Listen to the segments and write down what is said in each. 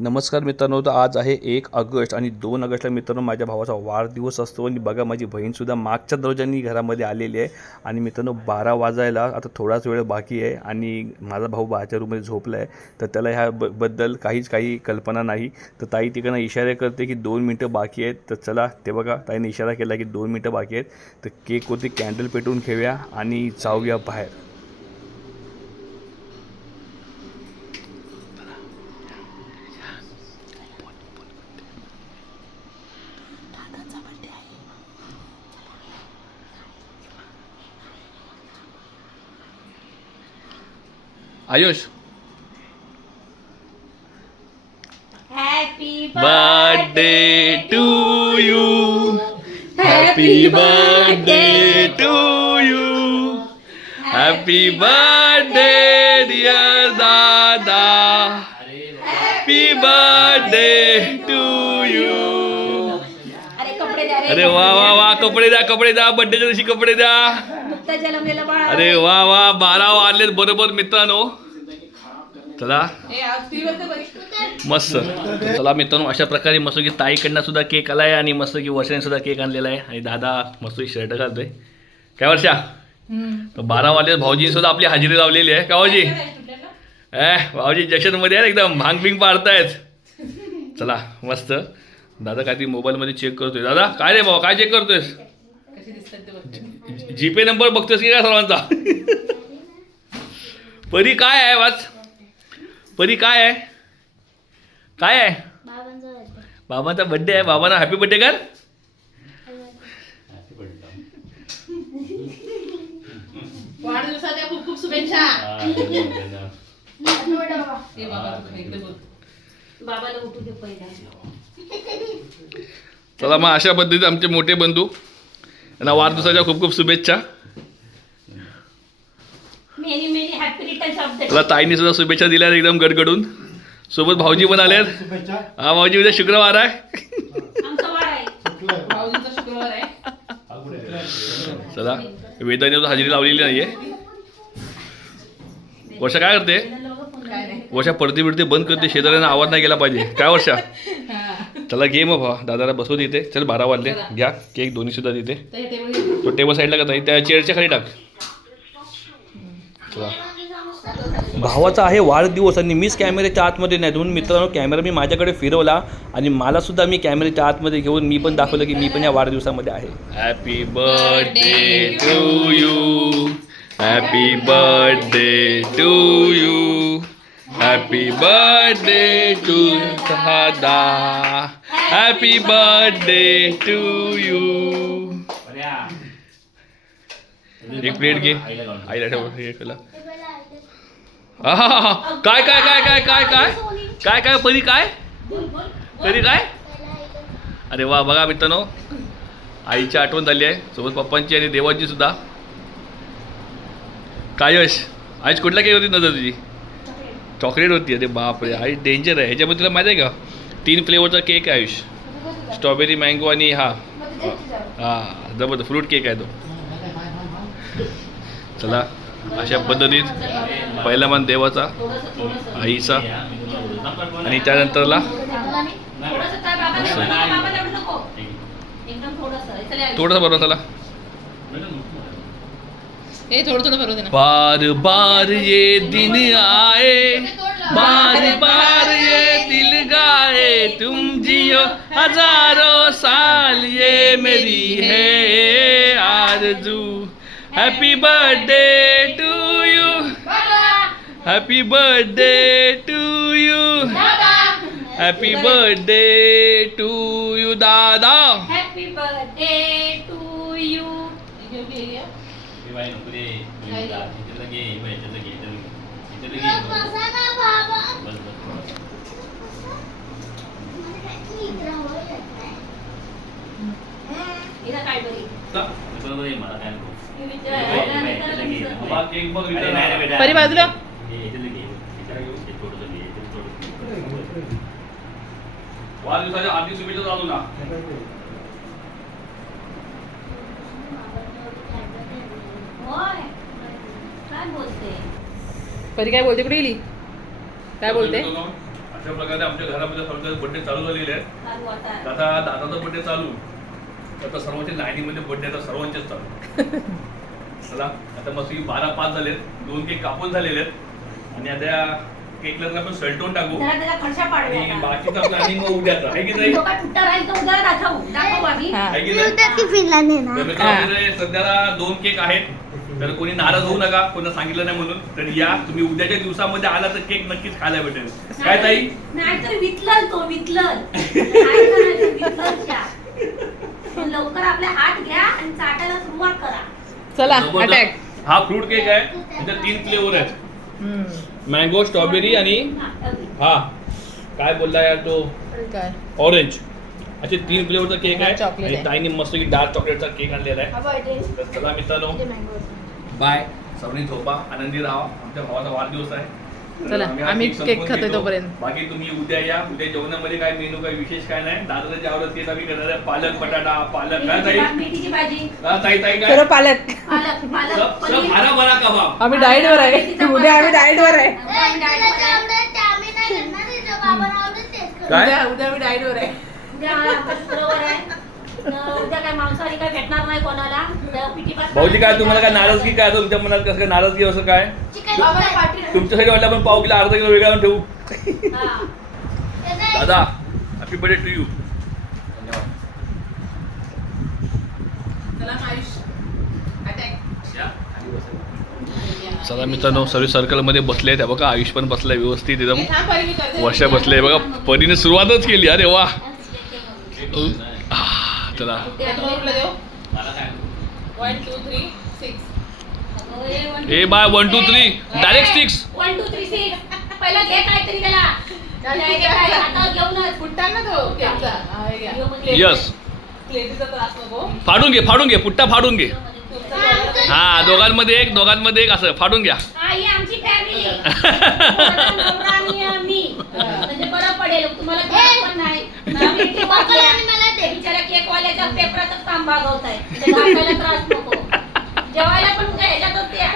नमस्कार मित्रांनो तर आज आहे एक ऑगस्ट आणि दोन ऑगस्टला मित्रांनो माझ्या भावाचा वाढदिवस असतो आणि बघा माझी बहीणसुद्धा मागच्या दर्जांनी घरामध्ये आलेली आहे. आणि मित्रांनो बारा वाजायला आता थोडाच वेळ बाकी आहे आणि माझा भाऊ बाहेरच्या रूममध्ये झोपला आहे तर त्याला ह्या ब बद्दल काहीच काही कल्पना नाही. तर ताई तिकडनं इशारे करते की दोन मिनटं बाकी आहेत. तर चला ते बघा ताईने इशारा केला की दोन मिनटं बाकी आहेत. तर केकवरती कॅन्डल पेटवून खेळूया आणि जाऊया बाहेर. Happy birthday to you. Happy birthday to you. Happy birthday, dear Dada. Happy birthday to you. अरे वाह वाह वाह कपड़े दा कपड़े दा बर्थडे जल्दी कपड़े नुकतं जन्मलेलं बाळ. अरे वा वा बारा वाजलेत बरोबर मित्रांनो. चला. मस्त. चला मित्रांनो अशा प्रकारे मस्त की ताईकडनं सुद्धा केक आलाय आणि मस्त की वर्षाने सुद्धा केक आणलेला आहे. आणि दादा मस्त शर्ट घालतोय. काय वर्षा? तर बारा वाजले भाऊजी सुद्धा आपली हजेरी लावलेली आहे. का भाऊजी? ए भाऊजी जशनमध्ये आहे एकदम भांग बिंग पाडतायत. चला मस्त. दादा काहीतरी मोबाईलमध्ये चेक करतोय. दादा काय रे भाऊ काय चेक करतोयस? जीपे नंबर बघतोयस की काय सर्वांचा? परी काय आहे वाच? परी काय आहे? काय आहे? बाबांचा बड्डे आहे. बाबांना हॅपी बड्डे कर. वाढदिवसाच्या खूप खूप शुभेच्छा. चला मग अशा पद्धतीत आमचे मोठे बंधू यांना वाढदिवसाच्या खूप खूप शुभेच्छा. मला ताईने सुद्धा शुभेच्छा दिल्या एकदम गडगडून. सोबत भाऊजी पण आलेत हा भाऊजी उद्या शुक्रवार आहे. आमचा वाढ आहे. भाऊजींचा शुक्रवार आहे. चला वेदाने सुद्धा हजेरी लावलेली नाहीये. वर्षा काय करते? वर्षा पडते बिडते बंद करते शेजाऱ्यांना आवाज नाही गेला पाहिजे. काय वर्षा. चला घे मग भावा. दादाला बसवू देते चल बारा वाजले. घ्या. केक दोन्ही सुद्धा घे. तो टेबल साईडला का त्या चेअरच्या खाली टाक. चला. भावाचा आहे वाढदिवस आणि मीच कॅमेऱ्याच्या आतमध्ये नाही. म्हणून मित्रांनो कॅमेरा मी माझ्याकडे फिरवला आणि मला सुद्धा मी कॅमेऱ्याच्या आतमध्ये घेऊन मी पण दाखवलं की मी पण या वाढदिवसामध्ये आहे. Happy birthday to you happy birthday to you Happy birthday to दादा Happy birthday टू यू एक प्लेट घे. आईला ठेव हे केलं काय काय काय काय काय काय? काय काय परी काय? परी काय? अरे वा बघा मित्रांनो. आईची आठवण झाली आहे. सोबत पप्पांची आणि देवाची सुद्धा. काय यश? आज कुठला केली होती नजर तुझी चॉकलेट होती अरे बापरे आई डेंजर आहे ह्याच्यामध्ये तुला माहिती आहे का तीन फ्लेवरचा केक आहे आयुष स्ट्रॉबेरी मँगो आणि हा हा जबरदस्त फ्रूट केक आहे तो चला अशा पद्धतीत पहिला मान देवाचा आईचा आणि त्यानंतरला थोडंसं बरोबर चला हे थोडं थोडं भरू दे ना बार बार ये दिन आए बार बार ये दिल गाए तुम जियो हज़ारों साल ये मेरी है आरज़ू। Happy birthday to you happy birthday to you happy birthday to you दादा। हॅपी बर्थडे परी बाजूला वाढदिवसाच्या आधी शुभेच्छा चालू ना काय बोलते? परी काय बोलते? कुठे गेली? काय बोलते अच्छा अशा प्रकारे आमच्या घरामध्ये फक्त बड्डे चालू झालेले आहेत. चालू आता. दादाचा बड्डे चालू. आता सर्वांच्या लाईनीमध्ये बड्डे आता सर्वांचेच चालू. चला आता मस्त की बारा पाच झालेत. दोन केक कापून झालेले आहेत. आणि आता या केकला आपण सलटून टाकू. आणि. बाकीचा प्लॅनिंग मग उद्याचा. आहे की नाही? सध्याला दोन केक आहेत. तर कोणी नाराज होऊ नका कोणा सांगितलं नाही म्हणून. तर या तुम्ही उद्याच्या दिवसामध्ये आला तर केक नक्कीच खायला भेटेल. काय ताई? नाहीतर तो करायचं, लवकर आपले हात घ्या आणि चाटायला सुरुवात करा. चला जबरदस्त. अटॅक हा फ्रूट केक आहे. त्याच्यात तीन फ्लेवर आहेत. मँगो स्ट्रॉबेरी आणि हा काय बोलला यार तो? काय? ऑरेंज असे तीन फ्लेवरचा केक आहे. Chocolate आणि आहे. ताईने मस्त की डार्क चॉकलेटचा केक आणलेला आहे. तर चला मित्रांनो. बाय. सर्वांनी झोपा आनंदी राहा. आमच्या भावाचा वाढदिवस आहे. चला, आम्ही केक खातोय. तोपर्यंत. बाकी तुम्ही उद्या या. उद्या जेवणामध्ये काय मेनू काय विशेष काय नाही. दादाला जे आवडत तेच आम्ही करणार आहे. पालक बटाटा पालक. काय ताई. हा, ताई ताई काय? खरं पालक. पालक पालक सब सब पनीर. हरा भरा कबाब. आम्ही डाएट वर आहे उद्या आम्ही डाएट वर आहे. उद्या आम्ही diet वर आहे. काय उद्या उद्या आम्ही डाएट वर आहे. उद्या काय मांसाहारी काय भेटणार नाही कोणाला? तर पिठी भात भाऊजी काय तुम्हाला काय नाराजगी काय? असं तुमच्या मनात कसं काय नाराजगी असं काय? तुमच्यासाठी वाटलं आपण पाव किलो अर्धा किलो वेगळा आणून ठेवू. हा. दादा हॅपी बर्थडे टू यू धन्यवाद. चला आयुष. अटॅक चला मित्रांनो सर्व सर्कलमध्ये बसले आहेत. बघा आयुष पण बसलाय व्यवस्थित एकदम. वर्ष बसले बघा परीने सुरुवातच केली. अरे वा. Six A by one two three direct six one two three six पहिला घे काहीतरी त्याला. यस फाडून घे फाडून घे पुट्टा फाडून घे. हा दोघांमध्ये एक दोघांमध्ये एक असं फाडून घ्या. हा ही म्हणजे तुम्हाला पेपरातच काम भागवताय. ते घासायला त्रास नको. जेवायला पण हे.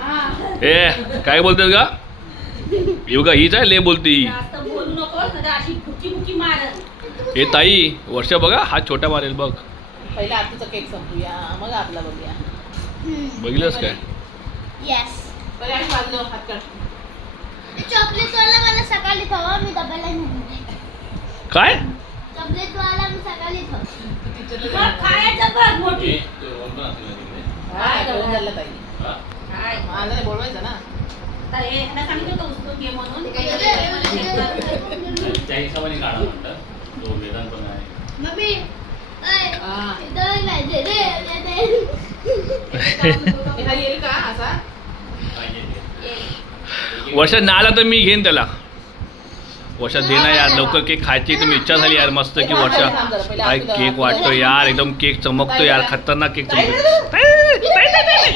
हा. ए काय बोलतेस का येऊ का? हीच आहे ले बोलती. ही जास्त बोलू नको नाही अशी फुकी फुकी मारल. ए ताई वर्ष बघा हात छोटा मारेल बघ. पहिला आतूचा केक संपूया मग आपला बघूया. बघितलंस काय? येस पहिले आम्ही वाजलो हात काढ. चॉकलेट वाला मला सकाळी खावा मी डब्याला काय? चॉकलेट वाला मी सकाळी बघ, खायचं बघ मोठी. काय झालं ताई? काय? नाही बोलवायचं ना. तर ते. वर्षा नाला तर मी घेईन त्याला वर्षा दे ना यार लवकर केक खायची तुम्ही इच्छा झाली यार मस्त की वर्षा काय केक वाटतो यार एकदम केक चमकतो यार खतरनाक केक चमकतो. हे.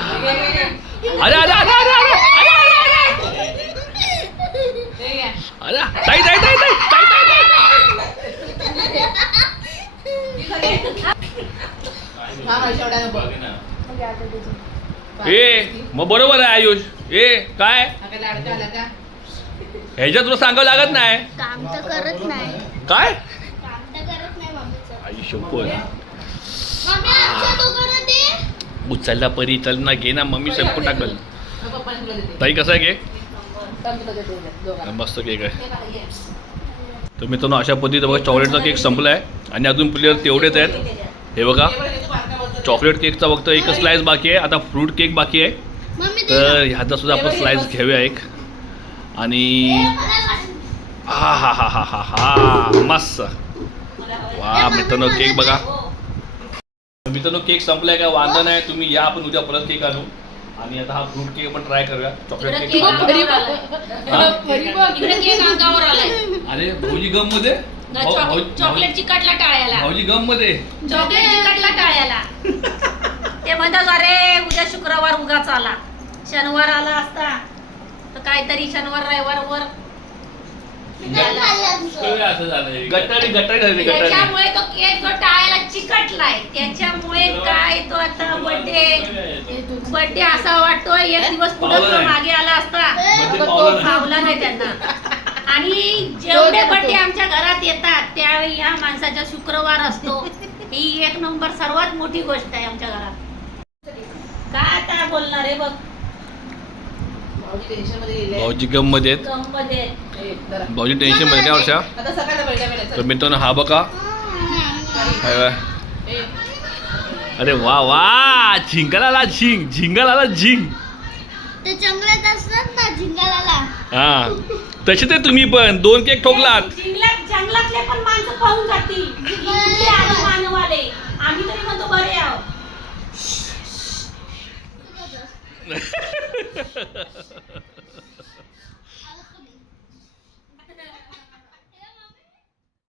अरे अरे अरे अरे अरे हे. अरे ताई ताई ताई ताई ताई ताई ए मग बरोबर आहे आयुष. ए काय? हा ह्याच्यात तुला सांगावं लागत नाही. काम तर करत नाही. काय? काम तर करत नाही मम्मीचं. आयुष्य उचलला परी चल ना घे ना मम्मी संपून टाकल ताई कसं आहे केक. मस्त केक आहे. तर मित्रांनो अशा पद्धतीचा बघा चॉकलेटचा केक संपला आहे आणि अजून प्लेअर तेवढेच आहेत. हे बघा. हे हे. चॉकलेट केकचा फक्त एकच स्लाइस बाकी आहे. आता फ्रूट केक बाकी आहे. तर. ह्याचा सुद्धा आपण स्लाइस घेऊया एक. आणि हा हा हा हा हा हा मस्त. वा मित्रांनो केक बघा. मित्रांनो केक संपलाय काय वांधा नाही. तुम्ही या आपण उद्या परत केक आणू. आणि आता हा फ्रूट केक आपण ट्राय करूया. चॉकलेट केक अरे भाऊजी गममध्ये भाऊ- भाऊ- चॉक- चॉकलेट चिकटला टाळ्याला. भाऊजी गममध्ये चॉकलेट चिकटला टाळ्याला. ते म्हणतात अरे उद्या शुक्रवार उगाच आला. शनिवार आला असता तर काहीतरी शनिवार रविवार वर सगळं असं झालं गटारी गटारी झाली गटारी. त्याच्यामुळे तो केक जो टाळायला चिकटलाय त्याच्यामुळे काय तो आता बर्थडे बर्थडे असा वाटतोय एक दिवस पुढे तो. मागे आला असता. म्हणजे तो पावला नाही. पावला नाही त्यांना. आणि जेवढे बर्थडे आमच्या घरात येतात त्यावेळी ह्या माणसाचा शुक्रवार असतो. ही एक नंबर सर्वात मोठी गोष्ट आहे आमच्या घरात. काय आता बोलणार आहे बघ. भाऊजी गममध्ये. भाऊजी टेन्शनमध्ये काय वर्षा तर मित्रांनो हा बघा. Hi bye. ए, अरे वा वा. झिंगाला आला झिंग झिंगाला आला झिंग. ते जंगलात असतात ना झिंगालाला. हा. तसे ते तुम्ही पण. दोन केक ठोकलात. जंगलात जंगलातले पण माणसं पाहून जातील. की कुठले आले मानवाले आम्ही तरी म्हणतो बरे आहोत